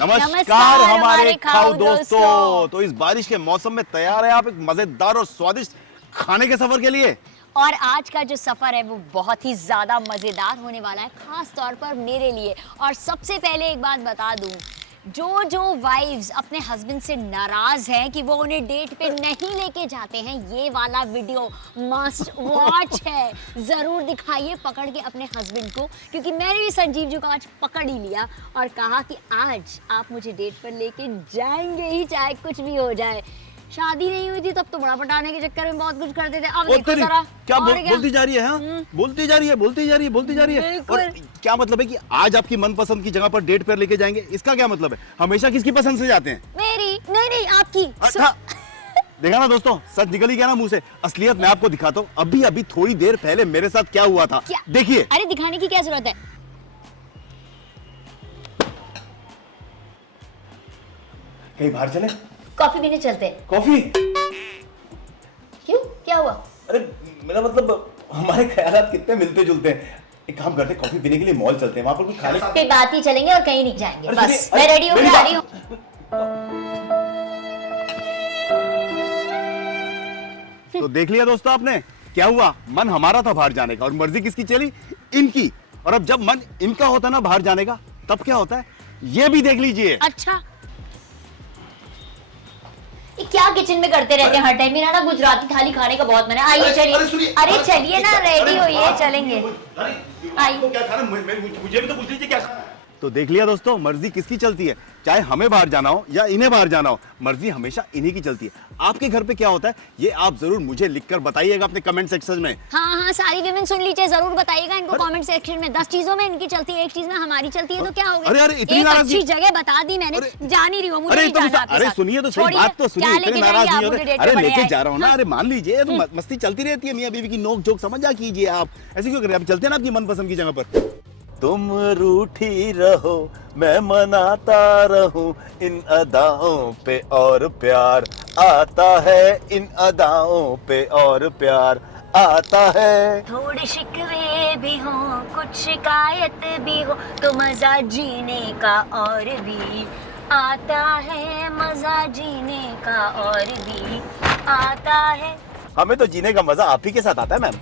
नमस्कार हमारे खाओ दोस्तों। तो इस बारिश के मौसम में तैयार है आप एक मजेदार और स्वादिष्ट खाने के सफर के लिए। और आज का जो सफर है वो बहुत ही ज्यादा मजेदार होने वाला है, खास तौर पर मेरे लिए। और सबसे पहले एक बात बता दूं, जो वाइफ्स अपने हस्बैंड से नाराज हैं कि वो उन्हें डेट पे नहीं लेके जाते हैं, ये वाला वीडियो मस्ट वॉच है। जरूर दिखाइए पकड़ के अपने हस्बैंड को, क्योंकि मैंने भी संजीव जी को आज पकड़ ही लिया और कहा कि आज आप मुझे डेट पर लेके जाएंगे ही, चाहे कुछ भी हो जाए। शादी नहीं हुई थी तब तो बड़ा पटाने के चक्कर में बहुत कुछ करते थे। अब देखो जरा क्या बोलती जा रही है, हाँ? बोलती जा रही है। और क्या मतलब है कि आज आपकी मनपसंद की जगह पर डेट पर लेके जाएंगे, इसका क्या मतलब है? हमेशा किसकी पसंद से जाते हैं? मेरी नहीं आपकी। अच्छा देखा ना दोस्तों, सच निकल ही गया ना मुंह से। असलियत मैं आपको दिखाता हूँ। अभी थोड़ी देर पहले मेरे साथ क्या हुआ था, देखिए। अरे दिखाने की क्या जरूरत है? कहीं बाहर चले, कॉफी पीने चलते हैं। कॉफी? क्यों, क्या हुआ? अरे मेरा मतलब हमारे ख्यालात कितने मिलते जुलते हैं। एक काम करते हैं, कॉफी पीने के लिए मॉल चलते हैं, वहां पर कुछ खाने पे बात ही चलेंगे और कहीं नहीं जाएंगे। बस मैं रेडी होकर आ रही हूँ। तो देख लिया दोस्तों आपने क्या हुआ। मन हमारा था बाहर जाने का और मर्जी किसकी चली? इनकी। और अब जब मन इनका होता ना बाहर जाने का, तब क्या होता है ये भी देख लीजिए। अच्छा, ये क्या किचन में करते रहते हैं हर टाइम? मेरा ना गुजराती थाली खाने का बहुत मन है। आइए चलिए, अरे चलिए ना, रेडी होइए, चलेंगे। आइए, क्या खाना? मुझे भी तो पूछ लीजिए क्या खाना है। तो देख लिया दोस्तों, मर्जी किसकी चलती है, चाहे हमें बाहर जाना हो या इन्हें बाहर जाना हो, मर्जी हमेशा इन्हीं की चलती है। आपके घर पे क्या होता है ये आप जरूर मुझे लिखकर बताइएगा अपने कमेंट सेक्शन में। हाँ, सारी विमेन सुन लीजिए, जरूर बताइएगा इनको कमेंट सेक्शन में। 10 चीजों में इनकी चलती है, एक चीज में हमारी चलती है, तो क्या हो गया? अरे इतनी एक नाराजगी? अच्छी जगह बता दी मैंने, जा नहीं रही हूँ, मुझे नहीं जाना आपके साथ। अरे सुनिए तो सही, बात तो सुनिए, इतने नाराज नहीं होते। अरे लेके जा रहा हूँ ना, अरे मान लीजिए, तो मस्ती चलती रहती है, मियां बीवी की नोक झोंक समझ जा कीजिए आप। ऐसे क्यों कर रहे हैं? आप चलते हैं ना आपकी मनपसंद की जगह पर। तुम रूठी रहो मैं मनाता रहूं, इन अदाओं पे और प्यार आता है, इन अदाओं पे और प्यार आता है। थोड़े शिकवे भी हो, कुछ शिकायत भी हो, तो मजा जीने का और भी आता है, मजा जीने का और भी आता है। हमें तो जीने का मजा आप ही के साथ आता है मैम।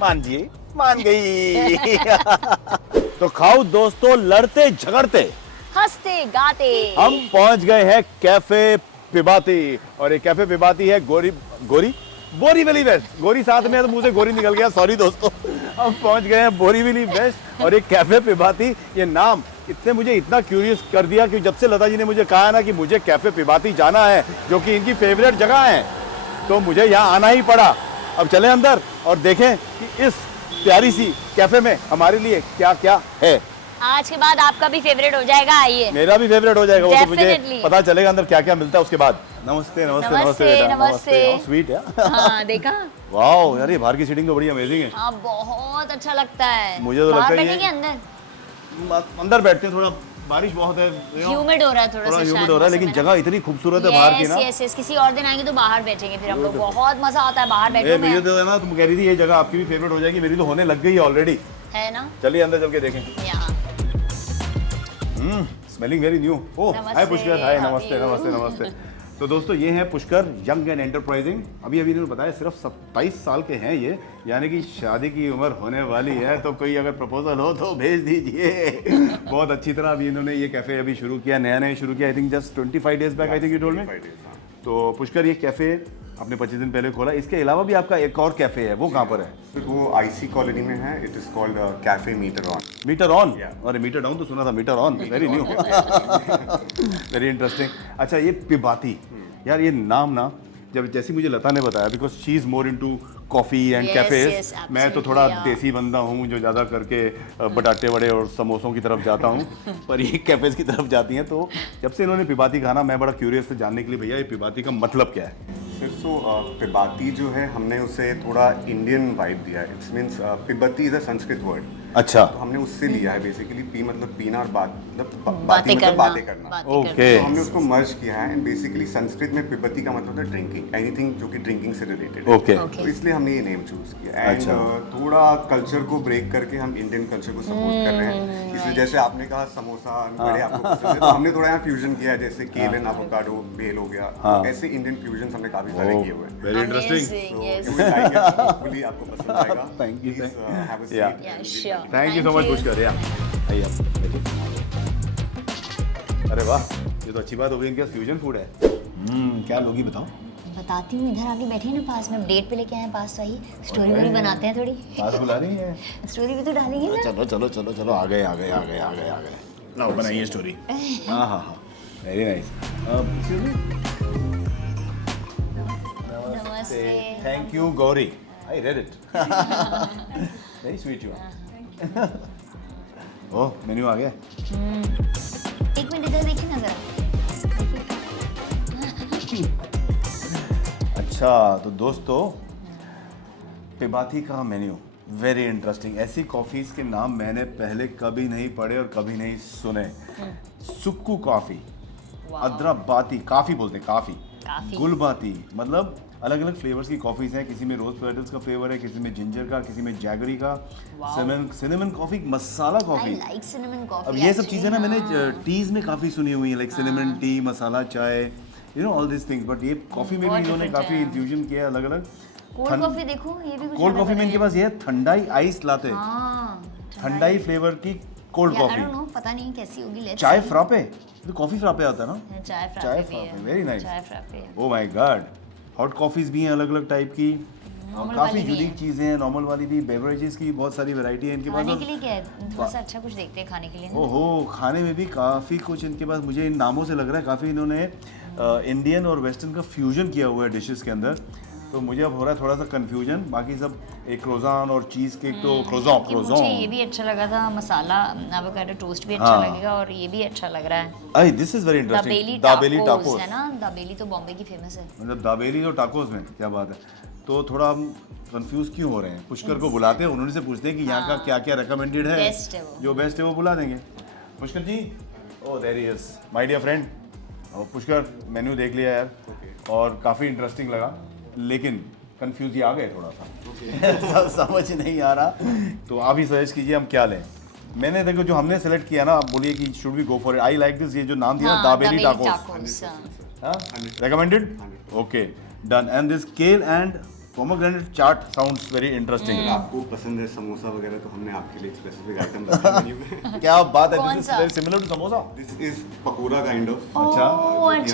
मानिए, मान गई। तो खाओ दोस्तों, लड़ते झगड़ते हंसते गाते हम पहुंच गए हैं कैफे पिबाती। और ये कैफे पिबाती है बोरीवली वेस्ट। गोरी साथ में है तो मुंह से गोरी निकल गया, सॉरी दोस्तों। हम पहुंच गए हैं बोरीवली वेस्ट और ये कैफे पिबाती, ये नाम मुझे इतना क्यूरियस कर दिया कि जब से लता जी ने मुझे कहा ना कि मुझे कैफे पिबाती जाना है, जो कि इनकी फेवरेट जगह है, तो मुझे यहाँ आना ही पड़ा। अब चलें अंदर और देखें कि इस प्यारी सी कैफे में हमारे लिए क्या क्या है। आज के बाद आपका भी फेवरेट हो जाएगा। आइए, मेरा भी फेवरेट हो जाएगा, वो तो मुझे पता चलेगा अंदर क्या क्या मिलता है उसके बाद। नमस्ते नमस्ते नमस्ते नमस्ते। स्वीट है। हाँ, देखा? वाओ यार, ये बाहर की सीटिंग तो बड़ी अमेजिंग है। हाँ, बहुत अच्छा लगता है। मुझे तो लगता है ये अंदर बैठते हैं, थोड़ा बारिश बहुत है, ह्यूमिड हो रहा है, थोड़ा ह्यूमिड हो रहा है, लेकिन जगह इतनी खूबसूरत है बाहर की ना। यस, किसी और दिन आएंगे तो बाहर बैठेंगे फिर हम लोग, बहुत मजा आता है बाहर बैठने में। मुझे तो है ना, तुम कह रही थी ये जगह आपकी भी फेवरेट हो जाएगी, मेरी तो होने लग गई है ऑलरेडी, है ना? चलिए अंदर चल के देखें। Smelling very new. Oh hi Pushkar, hi, नमस्ते नमस्ते नमस्ते। तो दोस्तों ये हैं पुष्कर, यंग एंड एंटरप्राइजिंग। अभी इन्होंने बताया सिर्फ 27 साल के हैं ये, यानी कि शादी की उम्र होने वाली है, तो कोई अगर प्रपोजल हो तो भेज दीजिए। बहुत अच्छी तरह अभी इन्होंने ये कैफ़े अभी शुरू किया, नया शुरू किया, I think just 25 days back, I think you told me. तो पुष्कर, ये कैफ़े आपने 25 दिन पहले खोला, इसके अलावा भी आपका एक और कैफ़े है, वो कहाँ पर है? वो आईसी कॉलोनी में है, it is called cafe meter on. Meter on? अरे मीटर डाउन तो सुना था, meter on very new, very interesting. अच्छा, ये पिबाती, यार ये नाम ना, जब जैसे मुझे लता ने बताया, because she is more into coffee and cafes, मैं तो थोड़ा देसी बंदा हूँ जो ज़्यादा करके बटाटे वड़े और समोसों की तरफ जाता हूँ, पर ये कैफेज की तरफ जाती हैं। तो जब से इन्होंने पिबाती कहा ना, मैं बड़ा क्यूरियस था जानने के लिए, भैया ये पिबाती का मतलब क्या है? सर, पिबाती जो है, हमने उसे थोड़ा इंडियन वाइब दिया है। इट्स मीन्स पिबती इज अ संस्कृत वर्ड। अच्छा, तो हमने उससे लिया है बेसिकली। पी मतलब पीना और बात मतलब बातें करना। ओके, तो हमने उसको मर्ज किया है, एंड बेसिकली संस्कृत में पिबती का मतलब है ड्रिंकिंग, एनीथिंग जो कि ड्रिंकिंग से रिलेटेड है। ओके, तो इसलिए हमने ये नेम चूज किया एंड अच्छा। थोड़ा कल्चर को ब्रेक करके हम इंडियन कल्चर को सपोर्ट कर रहे हैं। इसलिए जैसे आपने कहा समोसा बड़े आपको पसंद है, तो हमने थोड़ा यहाँ फ्यूजन किया है, जैसे केल एंड एवोकाडो भेल हो गया, तो ऐसे इंडियन फ्यूजन हमने काफी सारे किए हुए हैं। Very interesting. Amazing, yes. Hopefully आपको पसंद आएगा। Thank you, Please, thank you. have a Yeah. seat. Yeah, sure. Thank you so much Pushkar. या आइए आप बैठिए। अरे वाह, ये तो अच्छी बात हो गई, इनके फ्यूजन फूड है। क्या लोगी बताओ। बताती हूँ, इधर आके बैठे ना पास में, डेट पे लेके आए हैं पास, वही स्टोरी वोरी बनाते हैं थोड़ी। पास बुला रही है। स्टोरी भी तो डालेंगे ना। चलो चलो चलो चलो, आ गए आ गए आ गए आ गए आ गए। लो बनाइए स्टोरी। हाँ हाँ हाँ, वेरी नाइस। नमस्ते। Thank you Gauri, I read it. Very sweet you are. Oh, menu आ गया। एक मिनट इधर देखिए ना जरा। अच्छा तो दोस्तों, पिबाती का मेन्यू वेरी इंटरेस्टिंग। ऐसी कॉफ़ीज़ के नाम मैंने पहले कभी नहीं पढ़े और कभी नहीं सुने। सुक्कू कॉफ़ी, अदराबाती, काफ़ी बोलते हैं, काफ़ी। काफ़ी, गुलबाती, मतलब अलग अलग फ्लेवर्स की कॉफ़ीज़ हैं। किसी में रोज़ पेटल्स का फ्लेवर है, किसी में जिंजर का, किसी में जैगरी का, cinnamon coffee, masala I coffee. like cinnamon coffee. अब ये सब actually, चीज़ें ना मैंने हाँ। टीज़ में काफ़ी सुनी हुई हैं, लाइक सिनेमन टी, मसाला चाय, you know all this things. But ये कॉफ़ी में भी बहुत इन्होंने different काफ़ी है। इन्फ्यूजन किया है अलग अलग। कोल्ड कॉफी देखो, ये भी कुछ कोल्ड अलग कॉफ़ी में है। इनके पास ये है, ठंडाई आइस लाते, हाँ, ठंडाई फ्लेवर की cold I don't coffee. know, पता नहीं कैसी होगी। Let's चाय see. फ्रापे, तो कॉफ़ी फ्रापे आता है ना। चाय चाय फ्रापे भी फ्रापे, है। Very nice. चाय फ्रापे है। Oh my God, hot coffees भी हैं अलग अलग टाइप की, Normal काफ़ी वाली भी यूनिक हैं। चीज़ें हैं, नॉर्मल वाली भी, बेवरेजेस की बहुत सारी वैरायटी है इनके पास। खाने के लिए क्या है? थोड़ा सा अच्छा कुछ देखते हैं खाने के लिए ना। ओहो, खाने में भी काफ़ी कुछ इनके पास, मुझे इन नामों से लग रहा है काफ़ी इन्होंने इंडियन और वेस्टर्न का फ्यूजन किया हुआ है डिशेस के अंदर। तो मुझे अब हो रहा है थोड़ा सा कंफ्यूजन। बाकी सब एक क्रोज़ान और चीज़ केक तो कि मुझे ये भी अच्छा लगा था, मसाला एवोकाडो टोस्ट भी अच्छा हाँ। लगेगा, और ये भी अच्छा लग रहा है। I this is very interesting. Dabeli dabeli tacos tacos, है ना, दाबेली तो बॉम्बे की फेमस है। मतलब दाबेली और टाकोस में क्या बात है। तो थोड़ा हम कंफ्यूज क्यों हो रहे हैं? पुष्कर को बुलाते हैं, उन्होंने से पूछते हैं कि यहाँ का क्या क्या रिकमेंडेड है, Best है वो। जो बेस्ट है वो बुला देंगे। Pushkar ji, oh there he is my dear friend. Pushkar, menu देख लिया यार, और काफ़ी इंटरेस्टिंग लगा, लेकिन कंफ्यूज ही आ गए थोड़ा सा। समझ नहीं आ रहा, तो आप ही सजेस्ट कीजिए हम क्या लें। मैंने देखो जो हमने सेलेक्ट किया ना, आप बोलिए कि should we go for it. I like this, ये जो नाम दिया ना, दाबेली टाकोस, हाँ। recommended? Okay, done. And this kale and pomegranate chaat sounds very interesting. अगर आपको पसंद है समोसा वगैरह, तो हमने आपके लिए स्पेसिफिक आइटम रखा है मेन्यू में। क्या बात है, कौन this is सा? very similar to samosa. This is pakora kind of. अच्छा। अच्छा,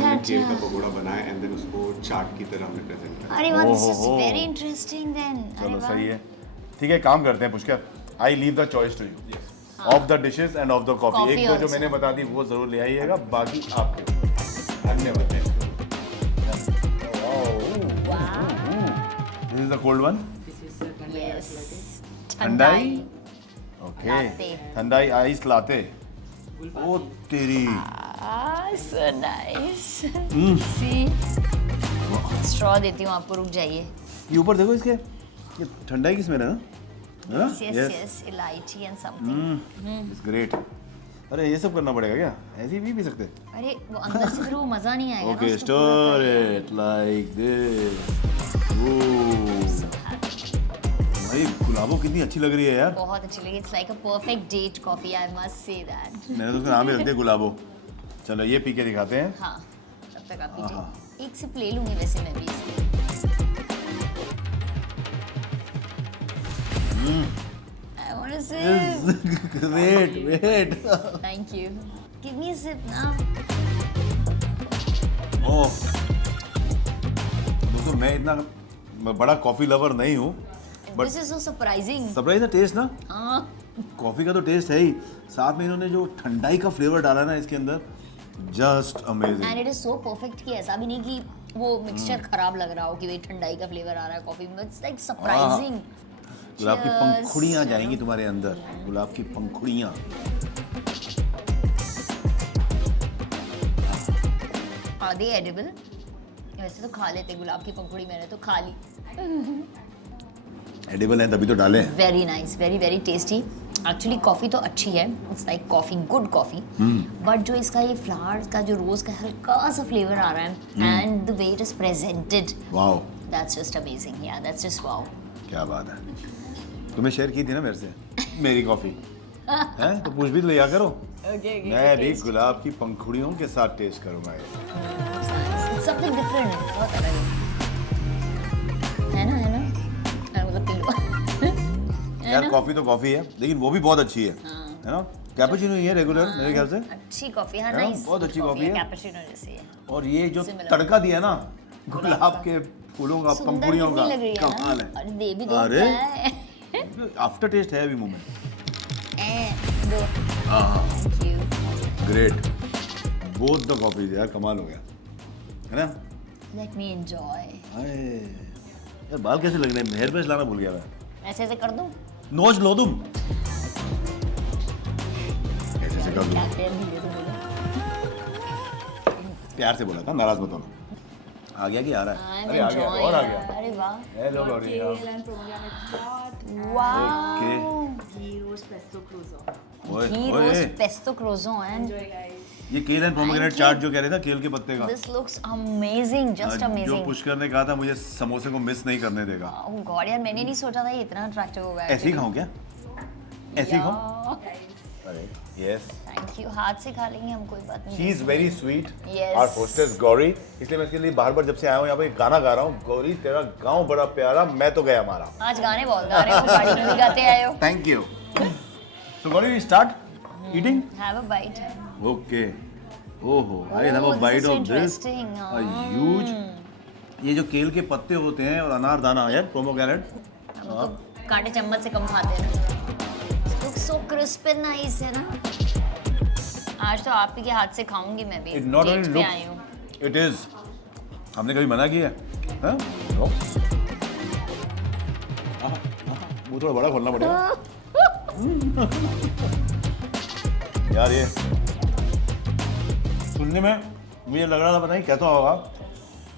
हमने केल अच्छा। का पकोड़ा बनाया एंड देन उसको चाट की तरह हमने प्रेजेंट किया। अरे वाह, दिस इज ओहो। Very interesting then. चलो सही है, ठीक है, काम करते हैं Pushkar. I leave the choice to you of the dishes and of the coffee. Coffee एक दो जो also. मैंने बता दी वो जरूर ले आइएगा, बाकी आपके। धन्यवाद। This is the cold one, yes, thandai. Okay, latte. Thandai ice latte. ओ तेरी, सो नाइस। सी, स्ट्रॉ देती हूँ आपको, रुक जाइए। ये ऊपर देखो इसके, ये ठंडाई की स्मेल है ना? यस यस, इलायची एंड समथिंग। It's great. अरे ये सब करना पड़ेगा क्या? ऐसे ही भी सकते? अरे वो अंदर से फिर वो मजा नहीं आएगा ना ओके, उसको पूरा स्टर करके। It like this. भाई गुलाबो कितनी अच्छी लग रही है यार। बहुत अच्छी लगी। It's like a perfect date coffee, I must say that. मैंने तो उसका नाम ही रख दिया गुलाबो। चलो ये पी के दिखाते हैं। हाँ, तब तक आप पीजिए। एक सिप ले लूंगी वैसे मैं भी इसकी। I want to sip. Wait. Thank you. Give me a sip now. ओह दोस्तों, मैं इतना बड़ा कॉफी लवर नहीं हूँ, but This is so surprising. Surprise है टेस्ट ना। हाँ, कॉफ़ी का तो टेस्ट है ही, साथ में इन्होंने जो ठंडाई का फ्लेवर डाला ना इसके अंदर, just amazing. and it is so perfect कि ऐसा भी नहीं कि वो मिक्सचर खराब लग रहा हो कि भाई ठंडाई का फ्लेवर आ रहा है कॉफी में। It's like surprising. गुलाब की Cheers. पंखुड़ियाँ जाएंगी तुम्हारे अंदर, गुलाब की पंखुड़ियाँ। Are they edible? वैसे तो खा लेते गुलाब की पंखुड़ी, मैंने तो खा ली। एडिबल है तभी तो डाले हैं। Very nice, very very tasty. Actually coffee तो अच्छी है, it's like coffee, good coffee, but जो इसका ये फ्लावर्स का जो रोज़ का हल्का सा फ्लेवर आ रहा है, and the way it is presented, wow, That's just amazing. Yeah, that's just wow. क्या बात है। तुम्हें शेयर की थी ना मेरे से मेरी कॉफी हैं तो पूछ भी तो लिया करो। Okay, मैं भी गुलाब की पंखुड़ियों के साथ टेस्ट करूंगा ये। Something different. बहुत अलग है ना मतलब पी लो। यार कॉफी तो कॉफी है लेकिन वो भी बहुत अच्छी है ना। कैपुचिनो ही है रेगुलर मेरे ख्याल से। अच्छी कॉफी है, है ना? नाइस। बहुत अच्छी कॉफी है। कैपुचिनो जैसी है। और ये जो Similar. तड़का दिया ना गुलाब के फूलों का सुंदर पंखुड़ियों का कितनी लग रही है कमाल ना? है। अरे दे भी दो अरे क्या है? आफ्टर टेस्ट है अभी मुंह में। दो। हाँ Thank you. Great both the coffees यार कमाल हो गया है ना। Let me enjoy. हाय यार बाल कैसे लग रहे हैं हेयर ब्रश लाना भूल गया मैं। ऐसे ऐसे कर दूं? नोच लो तुम ऐसे ऐसे कर दो। क्या तेल भी दे दूं मुझे? प्यार से बोला था नाराज मत होना। आ गया कि आ रहा है? I'm अरे आ गया enjoying और आ it. गया। अरे वाह। Hello Gauri Kale and pomegranate chaat, Wow. Okay. ghee roast pesto croissant. ओए Ghee ओए roast pesto croissant and Enjoy, guys. ये केल and pomegranate Thank chaat you. जो कह रहे थे केल के पत्ते का this looks amazing, just जो amazing. पुष्कर ने कहा था मुझे समोसे को मिस नहीं करने देगा। Oh God यार मैंने नहीं सोचा था ये इतना अट्रैक्टिव होगा। ऐसे ही खाऊं क्या? ऐसे ही खाऊं? Guys. अरे यस थैंक यू। हाथ से खा लेंगे हम, कोई बात नहीं। She is very sweet Yes. और होस्टेस गौरी। इसलिए मैं इसके लिए बार बार जब से आया हूँ यहाँ पे गाना गा रहा हूँ गौरी तेरा गाँव बड़ा प्यारा मैं तो गया हमारा। आज गाने बहुत गा रहे हो, पार्टी में भी गाते आए हो। Thank you. So Gauri we start eating. Have a bite. Okay ओहो I have Oh, uh this bite is of this interesting. A huge ये जो केल के पत्ते होते हैं और अनारदाना यार पोमेग्रेनेट हम तो कांटे चम्मच से कम खाते हैं। Looks so crisp and nice है ना। आज तो आप ही के हाथ से खाऊंगी मैं भी। It not Date only pay आई हूँ। लुक्स इट इज हमने कभी मना किया है हाँ? नो वो थोड़ा बड़ा खोलना पड़ेगा यार ये सुनने में मुझे लग रहा था पता नहीं कैसा होगा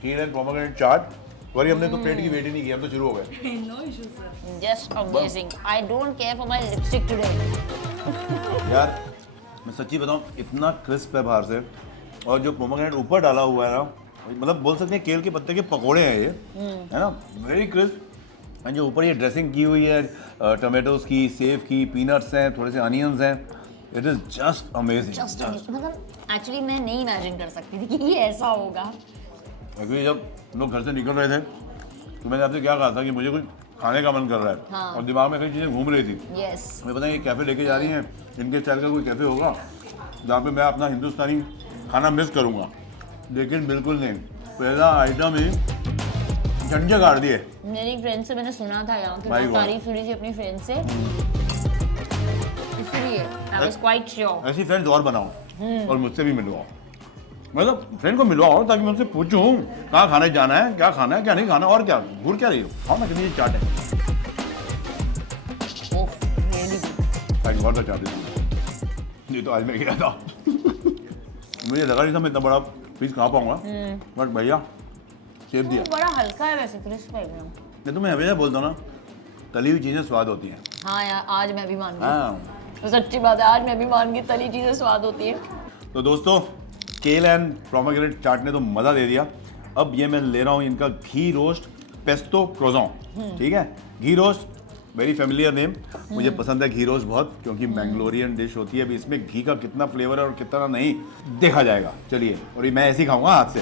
केल एंड पोमेग्रेनेट चाट वरी हमने तो प्लेट की वेट ही नहीं की हम तो शुरू हो गए No issues, sir. Just amazing. I don't care for my lipstick today. यार मैं सच्ची बताऊं इतना क्रिस्प है बाहर से और जो पोमेग्रेनेट ऊपर डाला हुआ है ना मतलब बोल सकते हैं केल के पत्ते के पकोड़े हैं ये है ना वेरी क्रिस्प एंड जो ऊपर ये ड्रेसिंग की हुई है टोमेटोज की सेव की पीनट्स हैं थोड़े से अनियंस हैं it is just amazing Just मतलब एक्चुअली मैं नहीं इमेजिन कर सकती थी कि ये ऐसा होगा। अभी जब लोग घर से निकल रहे थे तो मैंने आपसे क्या कहा था कि मुझे कुछ खाने का मन कर रहा है हाँ। और दिमाग में कई चीज़ें घूम रही थी Yes. मैं पता नहीं ये कैफ़े लेके जा रही हैं इनके स्टाइल का कोई कैफ़े होगा जहाँ पे मैं अपना हिंदुस्तानी खाना मिस करूँगा लेकिन बिल्कुल नहीं पहला आइटम ही झंझे काट दिए मेरी फ्रेंड से मैंने सुना था यहाँ की भाई बहुत वाह। तारीफ सुनी थी अपनी फ्रेंड से, इसलिए आई वाज क्वाइट श्योर। ऐसी फ्रेंड्स और बनाओ और मुझसे भी मिलवाओ मतलब फ्रेंड को मिलवाओ ताकि मैं उनसे पूछूं कहाँ खाने जाना है क्या खाना है क्या नहीं खाना और क्या घूर क्या रही हो खाओ ना कितनी चाट है ओह रियली गुड। आज बहुत अच्छा था ये तो आज मैं गया था मुझे लगा नहीं था मैं इतना बड़ा पीस खा पाऊंगा बट भैया शेप दिया बड़ा हल्का है वैसे, क्रिस्प है एकदम। मैं तुम्हें हमेशा बोलता हूँ ना तली हुई चीज़ें स्वाद होती हैं हाँ यार आज मैं भी मान गई। हाँ तो सच्ची बात है आज मैं भी मान गई, तली चीजें स्वाद होती है। तो दोस्तों केल एंड पोमेग्रेनेट चाट ने तो मज़ा दे दिया अब ये मैं ले रहा हूँ इनका घी रोस्ट पेस्तो क्रोज़ों ठीक है घी रोस्ट वेरी फेमिलियर नेम मुझे पसंद है घी रोस्ट बहुत क्योंकि मैंगलोरियन डिश होती है अभी इसमें घी का कितना फ्लेवर है और कितना नहीं देखा जाएगा चलिए और ये मैं ऐसे ही खाऊंगा हाथ से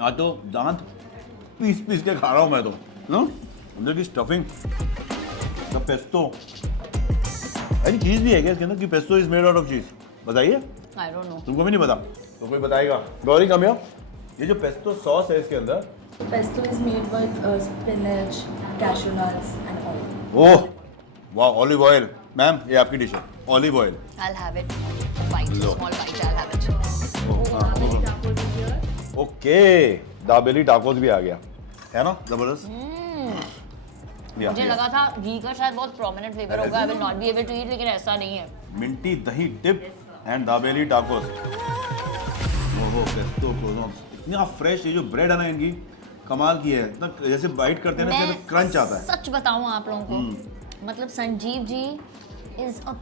आज तो दांत पीस पीस के खा रहा हूँ मैं तो ना अंदर की स्टफिंग द पेस्तो अरे चीज़ भी है क्या इसके अंदर कि pesto is made out of cheese बताइए आई डोंट नो। तुमको भी नहीं पता तो कोई बताएगा गौरी कम here। ये जो पेस्तो सॉस है इसके अंदर Pesto is made with spinach, cashew nuts, and oil. ओह वाह ऑलिव ऑयल मैम ये आपकी डिश है olive oil I'll have it. Bite, low. small bite. I'll have it. Tacos is here. Okay dabeli tacos भी आ गया है ना जबरदस्त मुझे लगा था घी का शायद बहुत प्रोमिनेंट फ्लेवर होगा, I will not be able to eat, लेकिन ऐसा नहीं है। Minty dahi dip and dabeli tacos ओहो पेस्तो क्रोज़ों इतना फ्रेश ये जो ब्रेड है ना इनकी कमाल की है इतना जैसे बाइट करते हैं ना इसके अंदर क्रंच आता है सच बताऊं आप लोगों को, मतलब Sanjeev ji is a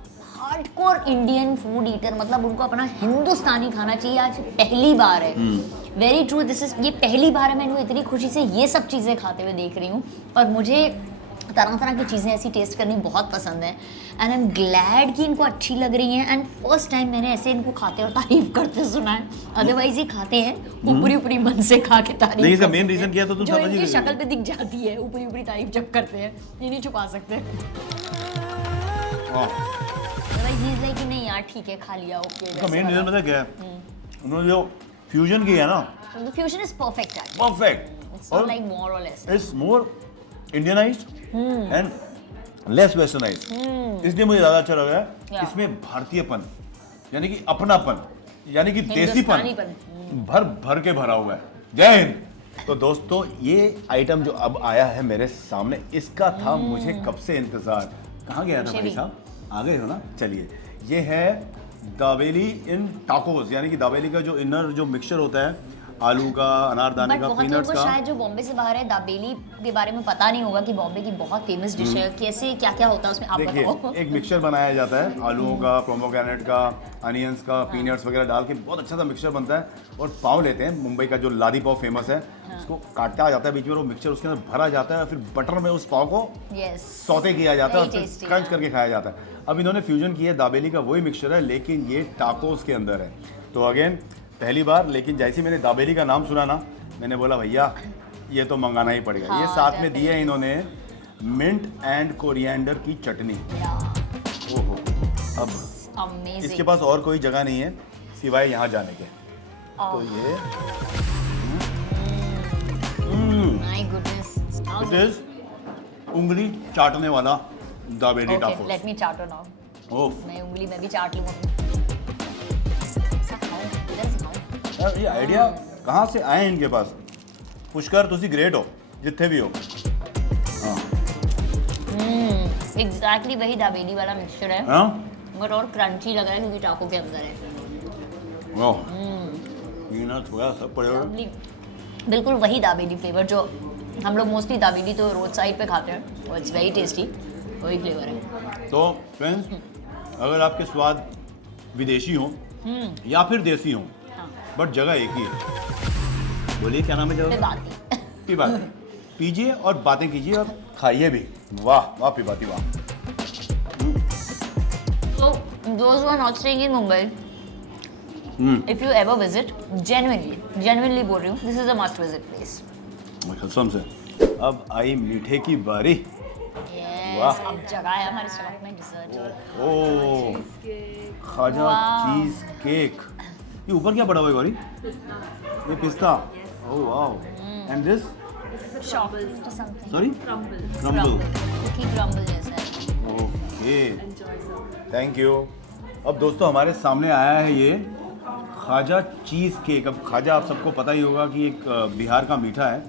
hardcore Indian food eater, मतलब उनको अपना हिंदुस्तानी खाना चाहिए। आज पहली बार है, वेरी ट्रू, ये पहली बार है मैं इनको इतनी खुशी से ये सब चीज़ें खाते हुए देख रही हूँ। और मुझे तरह तरह की चीज़ें ऐसी टेस्ट करनी बहुत पसंद है एंड आई एम ग्लैड कि इनको अच्छी लग रही हैं। एंड फर्स्ट टाइम मैंने ऐसे इनको खाते और तारीफ करते सुना है, अदरवाइज ये खाते हैं ऊपरी ऊपरी मन से खा के तारीफ। नहीं, इसका मेन रीजन क्या है तो तुम जो समझ ही इनकी गए। शक्ल पे दिख जाती है, ऊपरी ऊपरी तारीफ जब करते हैं, ये नहीं छुपा सकते। अदरवाइज ही इज लाइक नहीं यार ठीक है खा लिया ओके। इसका मेन रीजन पता है क्या है? उन्होंने जो फ्यूजन किया है ना, द फ्यूजन इज परफेक्ट यार, perfect, it's not like more or less, it's more Indianised and less westernised. इसलिए मुझे ज़्यादा अच्छा लगा है। Yeah. इसमें भारतीयपन यानी कि अपनापन यानी कि देसीपन हिंदुस्तानीपन। भर भर के भरा हुआ है। जय हिंद। तो दोस्तों ये आइटम जो अब आया है मेरे सामने, इसका था मुझे कब से इंतजार। कहाँ गया था मुझे भाई भी। साहब? आ गए हो ना? चलिए, ये है दाबेली इन टाकोस, यानी कि दाबेली का जो इनर जो मिक्सचर होता है, आलू का, अनारदाने बट का, बहुत लोगों पीनट्स को का। शायद जो बॉम्बे से बाहर है दाबेली के बारे में पता नहीं होगा कि बॉम्बे की बहुत फेमस डिश है। कैसे क्या क्या होता है उसमें आप देखिए, बताओ। एक मिक्सचर बनाया जाता है आलूओं का, पोमोग्रेनेट का, अनियंस का, पीनट्स वगैरह डाल के बहुत अच्छा सा मिक्सचर बनता है। और पाव लेते हैं, मुंबई का जो लादी पाव फेमस है, उसको काटा जाता है बीच में, वो मिक्सचर उसके अंदर भरा जाता है, फिर बटर में उस पाव को यस सौते किया जाता है और Very फिर tasty, क्रंच हाँ। करके खाया जाता है। अब इन्होंने फ्यूजन किया है, दाबेली का वही मिक्सचर है लेकिन ये टाकोस के अंदर है। तो अगेन पहली बार, लेकिन जैसे ही मैंने दाबेली का नाम सुना ना, मैंने बोला भैया ये तो मंगाना ही पड़ेगा। ये हाँ, साथ में दिया है इन्होंने मिंट एंड कोरिएंडर की चटनी। ओहो, अब अमेजिंग। इसके पास और कोई जगह नहीं है सिवाय यहाँ जाने के। तो ये माय गुडनेस, इट इज उंगली चाटने वाला dabeli okay tacos. Let me चाटो नाउ। ओह मैं उंगली में भी चाट लूँ ऐसा खाऊं, इधर से खाऊं। यार, ये आइडिया कहाँ से आए इनके पास? पुष्कर तुसी ग्रेट हो जितने भी हो। हाँ एग्जैक्टली वही दाबेली वाला मिक्सचर है, हाँ बट और क्रंची लग रहा है क्योंकि टाको के अंदर है। ओह, ये ना थोड़ा सा पड़े हुए। Lovely। बिल्कुल वही दाबेली फ्लेवर जो हम लोग मोस्टली दाबेली तो रोड साइड पे खाते हैं, और इट्स वेरी टेस्टी, वही फ्लेवर है। तो फ्रेंड्स, अगर आपके स्वाद विदेशी हो या फिर देसी हो, हाँ बट जगह एक ही है। बोलिए क्या नाम है जगह? पिबाती। पिबाती। पीजिए और बातें कीजिए और खाइए भी। वाह वाह पिबाती वाह। So those who are not staying in Mumbai, if you ever visit, genuinely बोल रही हूँ, this is a must visit place. कसम से। अब आई मीठे की बारी। Yes, वाह। अब जगह है हमारे स्टॉक में डिजर्ट। ओ खाजा वाह। Cheese cake. ये ऊपर क्या पड़ा हुआ है गौरी? ये पिस्ता। ओह वाह। And this Chocolate to something. Sorry Crumble. Crumble. Cookie crumble जैसा है। Okay Enjoy some. Thank you. अब दोस्तों हमारे सामने आया है ये खाजा चीज़ केक। अब खाजा आप सबको पता ही होगा कि एक बिहार का मीठा है,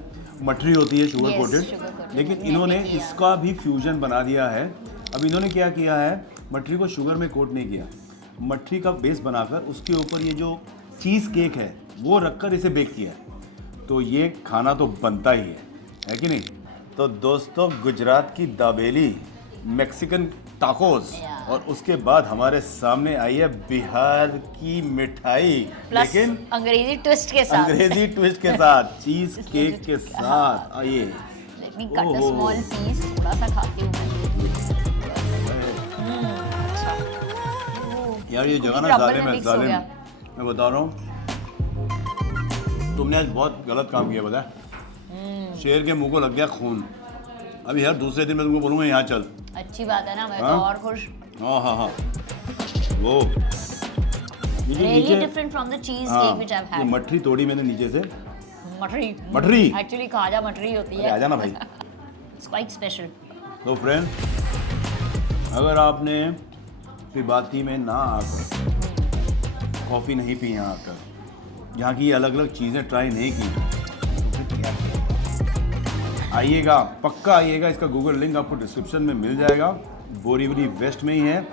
मठरी होती है sugar Yes, coated, sugar coated। लेकिन मैंने इन्होंने किया। इसका भी फ्यूजन बना दिया है। अब इन्होंने क्या किया है, मठरी को शुगर में कोट नहीं किया, मठरी का बेस बनाकर उसके ऊपर ये जो चीज़ केक है वो रखकर इसे बेक किया है। तो ये खाना तो बनता ही है कि नहीं? तो दोस्तों गुजरात की दाबेली, मैक्सिकन टाकोस, Yeah. और उसके बाद हमारे सामने आई है बिहार की मिठाई, प्लस लेकिन अंग्रेजी ट्विस्ट के साथ। अंग्रेजी ट्विस्ट के साथ, चीज इसलिए केक के जो- साथ। आइए Let me cut a ओहो। small piece, थोड़ा सा खाती हूँ मैं। अच्छा। यार ये जगह ना Crumble जालिम में है, mix हो जालिम। गया। मैं बता रहा हूँ तुमने आज बहुत गलत काम किया, पता है? शेर के मुंह को लग गया खून। अभी यार दूसरे दिन मैं तुमको बोलूँगा यहाँ चल। अच्छी बात है ना, मैं तो हाँ? और खुश। हाँ हाँ हाँ वो नीचे Really नीचे different from the cheese हाँ, cake which I've ये had. मठरी तोड़ी मैंने नीचे से। मठरी। मठरी? Actually खाजा मठरी होती अरे है। आ जाना भाई। It's quite special. तो फ्रेंड, अगर आपने पिबाती में ना आकर कॉफ़ी नहीं पी यहाँ आकर, यहाँ की अलग अलग चीज़ें ट्राई नहीं की, तो फिर क्या किया? आइएगा, पक्का आइएगा। इसका गूगल लिंक आपको डिस्क्रिप्शन में मिल जाएगा। बोरीवली वेस्ट में ही है।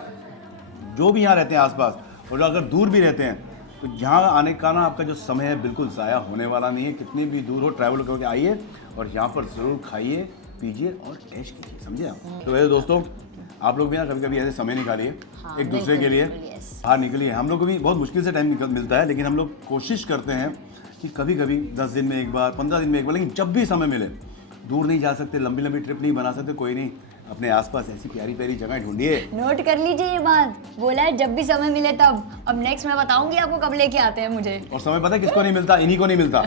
जो भी यहाँ रहते हैं आसपास, और अगर दूर भी रहते हैं, तो यहाँ आने का ना आपका जो समय है बिल्कुल ज़ाया होने वाला नहीं है। कितने भी दूर हो, ट्रैवल करके आइए और यहाँ पर ज़रूर खाइए, पीजिए और टेस्ट कीजिए, समझे आप? तो वैसे दोस्तों आप लोग भी ना कभी कभी ऐसे समय निकालिए हाँ, एक दूसरे के लिए बिल्कुल, yes। बाहर निकलिए। हम लोग को भी बहुत मुश्किल से टाइम मिलता है, लेकिन हम लोग कोशिश करते हैं कि कभी कभी 10 दिन में एक बार, 15 दिन में एक बार, लेकिन जब भी समय मिले, दूर नहीं जा सकते, लंबी लंबी ट्रिप नहीं बना सकते, कोई नहीं, अपने आसपास ऐसी प्यारी प्यारी जगह ढूंढिए। नोट कर लीजिए ये बात, बोला है जब भी समय मिले तब। अब नेक्स्ट मैं बताऊंगी आपको कब लेके आते हैं मुझे। और समय पता है किसको नहीं मिलता? इन्हीं को नहीं मिलता,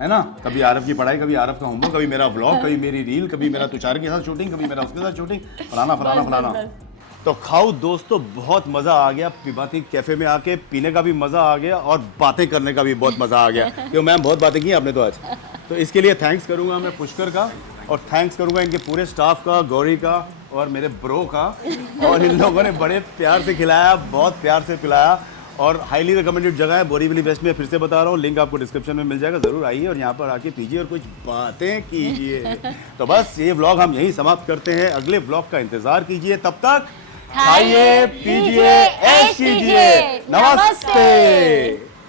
है ना? कभी आरव की पढ़ाई, कभी आरव का होमवर्क, कभी मेरा ब्लॉग, कभी मेरी रील, कभी मेरा तुषार के साथ शूटिंग, कभी मेरा उसके साथ शूटिंग, फलाना फलाना फलाना। तो खाओ दोस्तों, बहुत मज़ा आ गया पिबाती कैफ़े में आके, पीने का भी मज़ा आ गया और बातें करने का भी बहुत मज़ा आ गया, क्योंकि मैम बहुत बातें की आपने तो आज। तो इसके लिए थैंक्स करूँगा मैं पुष्कर का, और थैंक्स करूँगा इनके पूरे स्टाफ का, गौरी का और मेरे ब्रो का। और इन लोगों ने बड़े प्यार से खिलाया, बहुत प्यार से पिलाया, और हाईली रिकमेंडेड जगह है बोरीवली वेस्ट में। फिर से बता रहा हूँ, लिंक आपको डिस्क्रिप्शन में मिल जाएगा, ज़रूर आइए और यहाँ पर आके पीजिए और कुछ बातें कीजिए। तो बस ये व्लॉग हम यहीं समाप्त करते हैं, अगले व्लॉग का इंतज़ार कीजिए, तब तक खाइए, पीजिए, ऐश कीजिए। नमस्ते।